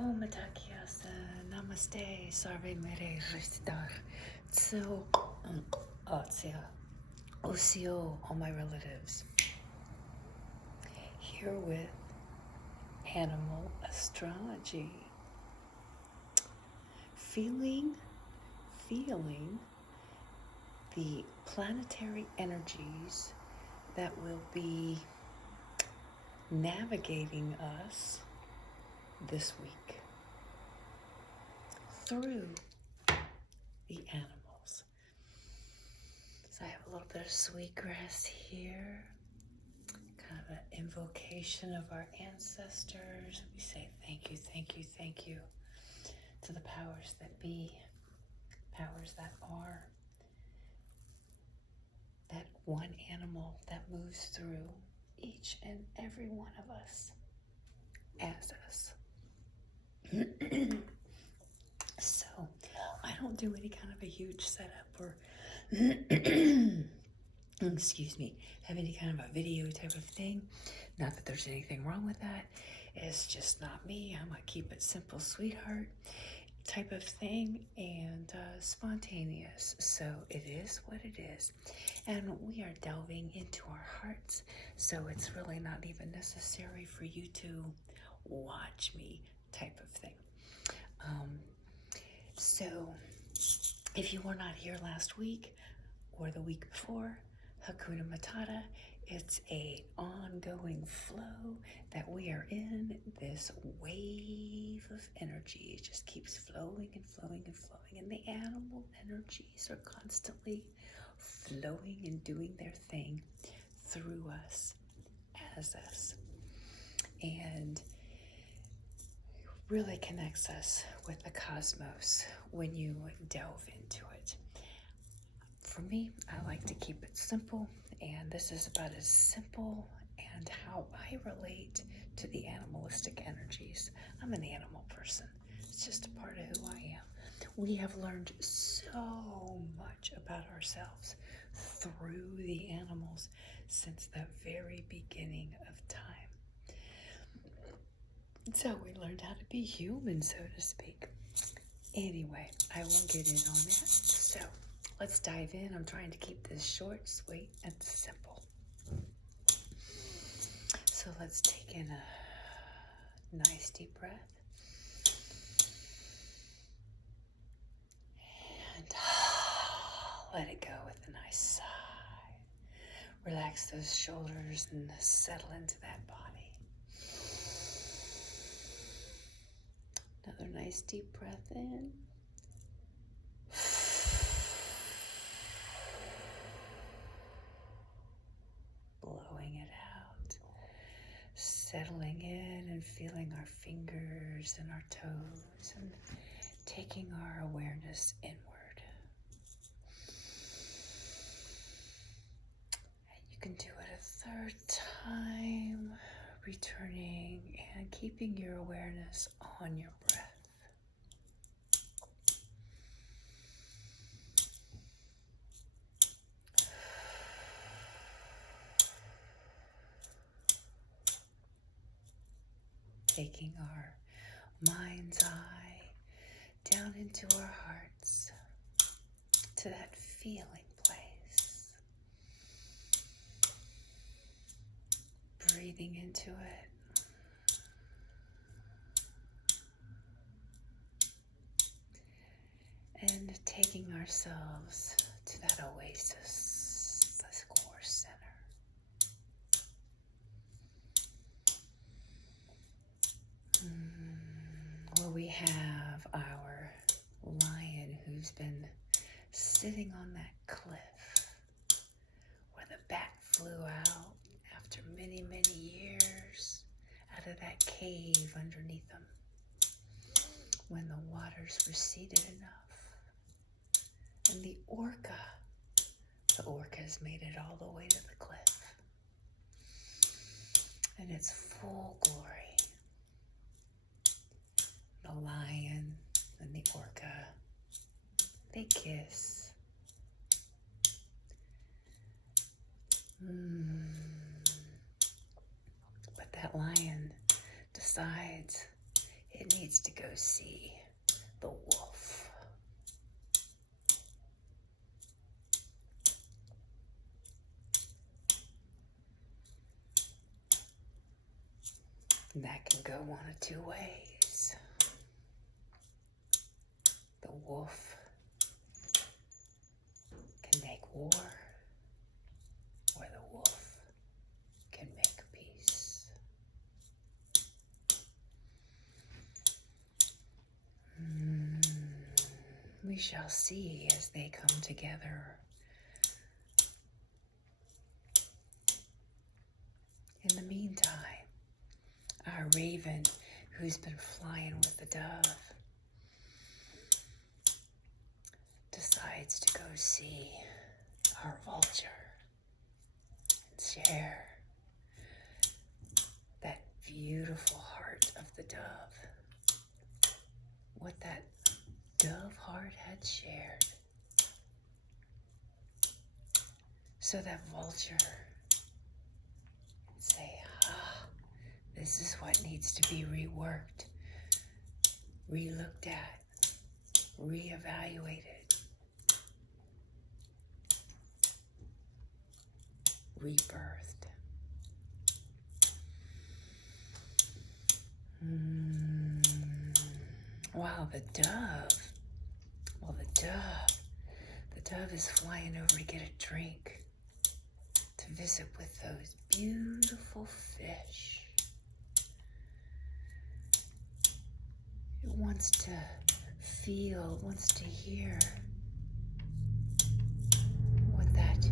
Matakiasa, Namaste, Sarve Mere Ristar, Tso, Otsia, Osio, all my relatives. Here with Animal Astrology. Feeling the planetary energies that will be navigating us this week through the animals. So I have a little bit of sweetgrass here, kind of an invocation of our ancestors. We say thank you, thank you, thank you to the powers that be, powers that are, that one animal that moves through each and every one of us as us. So I don't do any kind of a huge setup or excuse me, have any kind of a video type of thing. Not that there's anything wrong with that. It's just not me. I'm a keep it simple sweetheart type of thing, and spontaneous. So it is what it is. And we are delving into our hearts. So it's really not even necessary for you to watch me type of thing. So if you were not here last week or the week before, Hakuna Matata, it's a ongoing flow that we are in, this wave of energy. It just keeps flowing and flowing and flowing, and the animal energies are constantly flowing and doing their thing through us, as us, and really connects us with the cosmos when you delve into it. For me, I like to keep it simple, and this is about as simple and how I relate to the animalistic energies. I'm an animal person. It's just a part of who I am. We have learned so much about ourselves through the animals since the very beginning of time. So we learned how to be human, so to speak. Anyway, I won't get in on that. So let's dive in. I'm trying to keep this short, sweet, and simple. So let's take in a nice deep breath. And let it go with a nice sigh. Relax those shoulders and settle into that body. Another nice deep breath in. Blowing it out. Settling in and feeling our fingers and our toes and taking our awareness inward. And you can do it a third time, returning and keeping your awareness on your breath. Taking our mind's eye down into our hearts, to that feeling place. Breathing into it. And taking ourselves to that oasis, this core center. Where we have our lion who's been sitting on that cliff where the bat flew out after many, many years out of that cave underneath them when the waters receded enough. And the orca's made it all the way to the cliff in its full glory. The lion and the orca, they kiss. But that lion decides it needs to go see the wolf. And that can go one of two ways. The wolf can make war, or the wolf can make peace. We shall see as they come together. In the meantime, our raven, who's been flying with the dove, decides to go see our vulture and share that beautiful heart of the dove. What that dove heart had shared. So that vulture can say, this is what needs to be reworked, re-looked at, re-evaluated, rebirthed. While the dove is flying over to get a drink, to visit with those beautiful fish. It wants to feel, wants to hear what that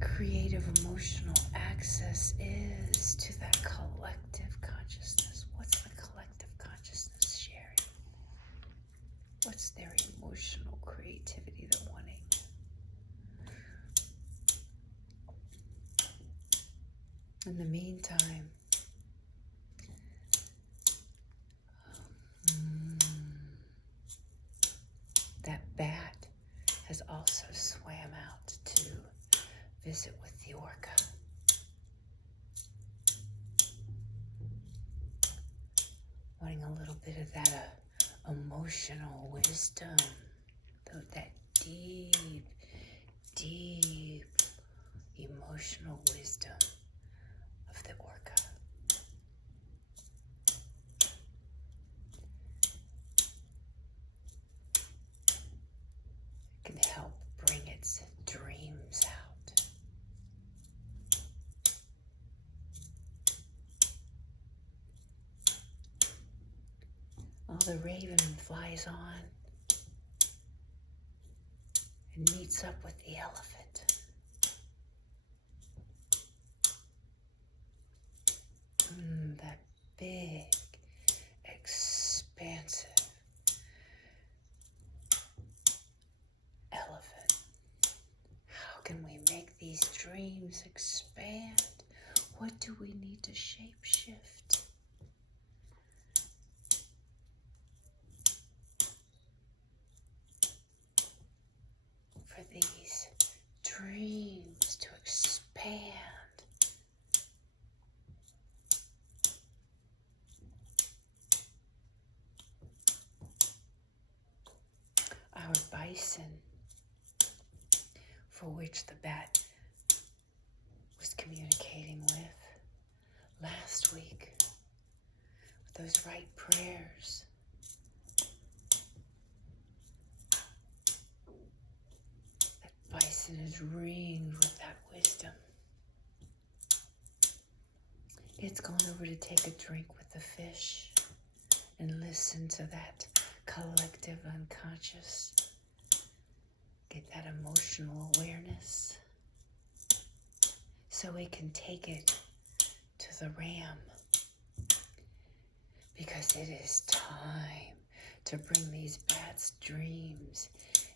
creative emotional access is to that collective consciousness. What's the collective consciousness sharing? What's their emotional creativity they're wanting? In the meantime, that bat has also swam out to visit with the orca. Wanting a little bit of that emotional wisdom, that deep, deep emotional wisdom of the orca. Can help bring its dreams out. While the raven flies on and meets up with the elephant. That big, expansive elephant. How can we make these dreams expand? What do we need to shape shift? For these dreams to expand. Our bison, for which the bat was communicating with last week, with those right prayers. That bison is ringed with that wisdom. It's gone over to take a drink with the fish and listen to that collective unconscious. Get that emotional awareness so we can take it to the ram, because it is time to bring these bats' dreams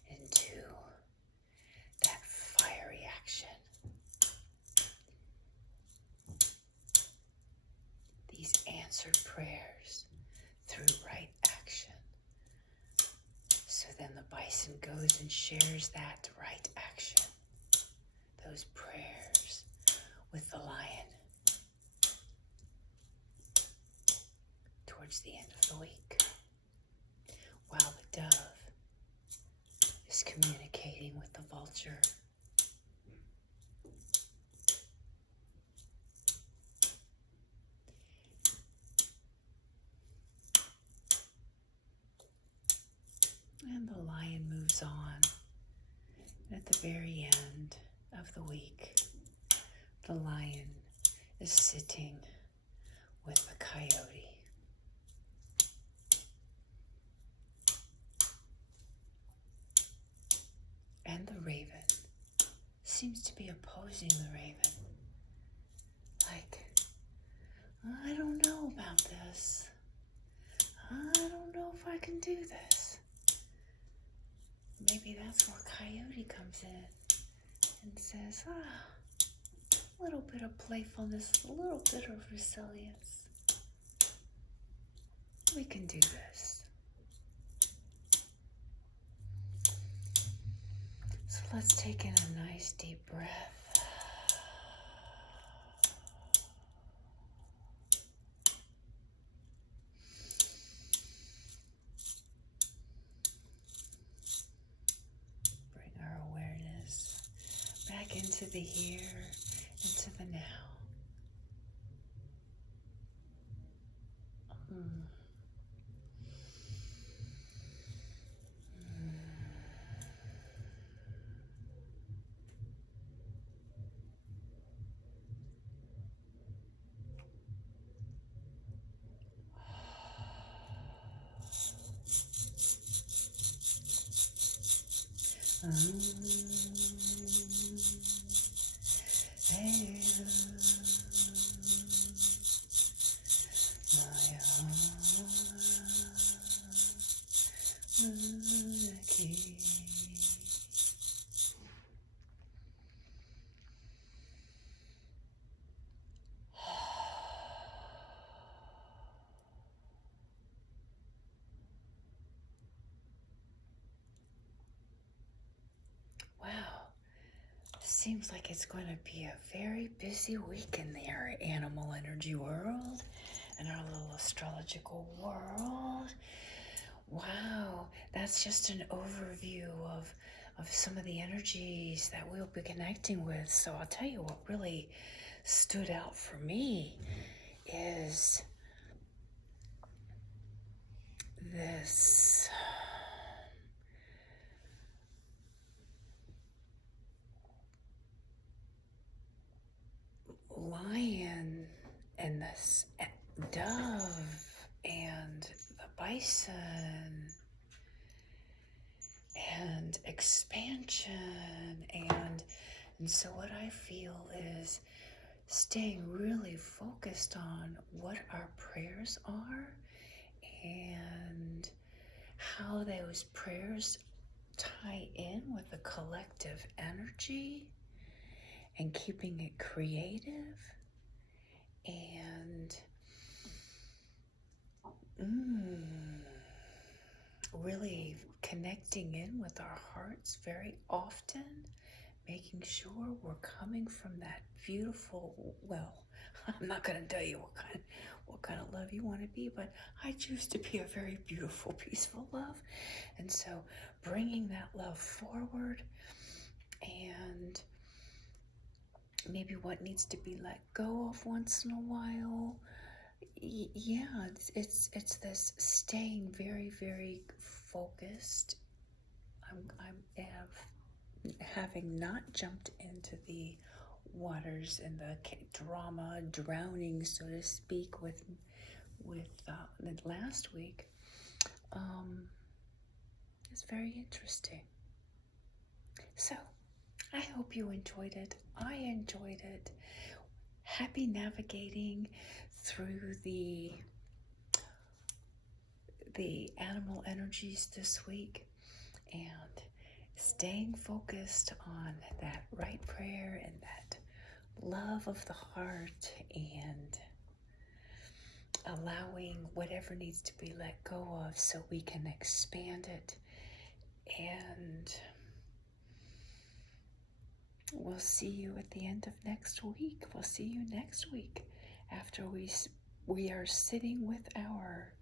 into that fiery action. These answered prayers through right action. So then the bison goes and shares that right action, those prayers, with the lion. towards the end of the week, while the dove is communicating with the vulture. And the lion moves on. And at the very end of the week, the lion is sitting with the coyote. And the raven seems to be opposing the raven. Like, I don't know about this. I don't know if I can do this. Maybe that's where Coyote comes in and says, a little bit of playfulness, a little bit of resilience. We can do this. So let's take in a nice deep breath. Into the here, into the now. Wow, seems like it's going to be a very busy week in the animal energy world and our little astrological world. Wow, that's just an overview of some of the energies that we'll be connecting with. So I'll tell you what really stood out for me is this lion and this dove and the bison and expansion and so what I feel is staying really focused on what our prayers are and how those prayers tie in with the collective energy and keeping it creative and really connecting in with our hearts very often, making sure we're coming from that beautiful, well, I'm not going to tell you what kind of love you want to be, but I choose to be a very beautiful, peaceful love. And so bringing that love forward and maybe what needs to be let go of once in a while. Yeah, it's this staying very, very focused. I'm having not jumped into the waters and the drama, drowning, so to speak, with last week. It's very interesting. So, I hope you enjoyed it. I enjoyed it. Happy navigating through the animal energies this week and staying focused on that right prayer and that love of the heart and allowing whatever needs to be let go of so we can expand it. And we'll see you at the end of next week. We'll see you next week after we We are sitting with our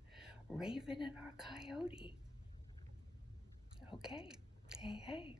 raven and our coyote. Okay. Hey, hey.